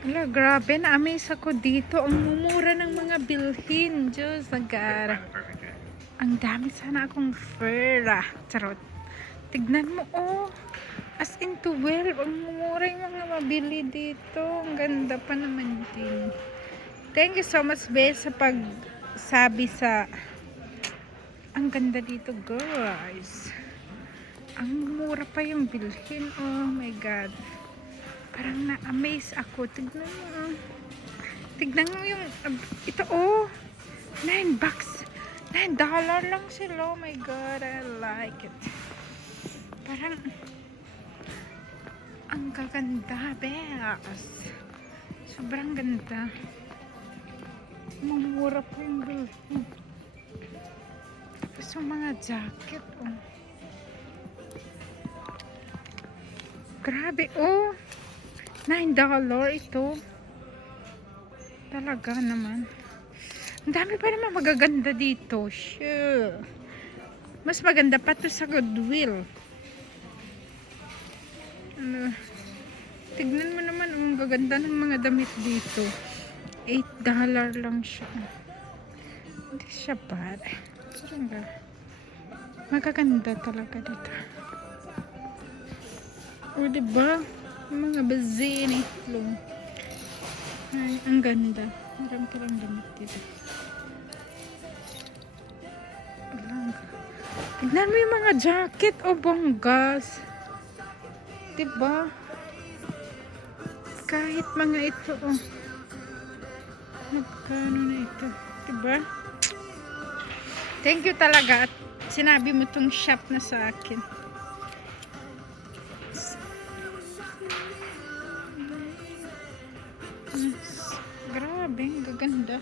Ala, grabe, na-amaze ako dito. Ang mumura ng mga bilhin. Diyos, nagara. Ang dami sana akong pera. Charot. Tignan mo, oh. As in 12. Ang mumura yung mga mabili dito. Ang ganda pa naman din. Thank you so much, Be, sa pagsabi sa... Ang ganda dito, guys. Ang mura pa yung bilhin. Oh my God. Parang na-amaze ako. Tignan mo. Tignan mo yung... ito, oh. $9. $9 lang sila. Oh my God. I like it. Parang... ang kaganda, bes. Sobrang ganda. Mamura pa yung bilhin. Tapos yung mga jacket, oh. Grabe, oh. $9 ito. Talaga naman. Ang dami pa naman magaganda dito. Sure. Mas maganda pa to sa Goodwill. Tignan mo naman ang gaganda ng mga damit dito. $8 lang siya. Hindi siya bad. Magaganda talaga dito. O, diba? Mga bazini. Ay, ang ganda. Marami palang damit dito. Tignan mo yung mga jacket. O, bonggas. Diba? Kahit mga ito, oh. Magkano na ito? Diba? Thank you talaga at sinabi mo tong shop na sa akin. Grabe, gaganda.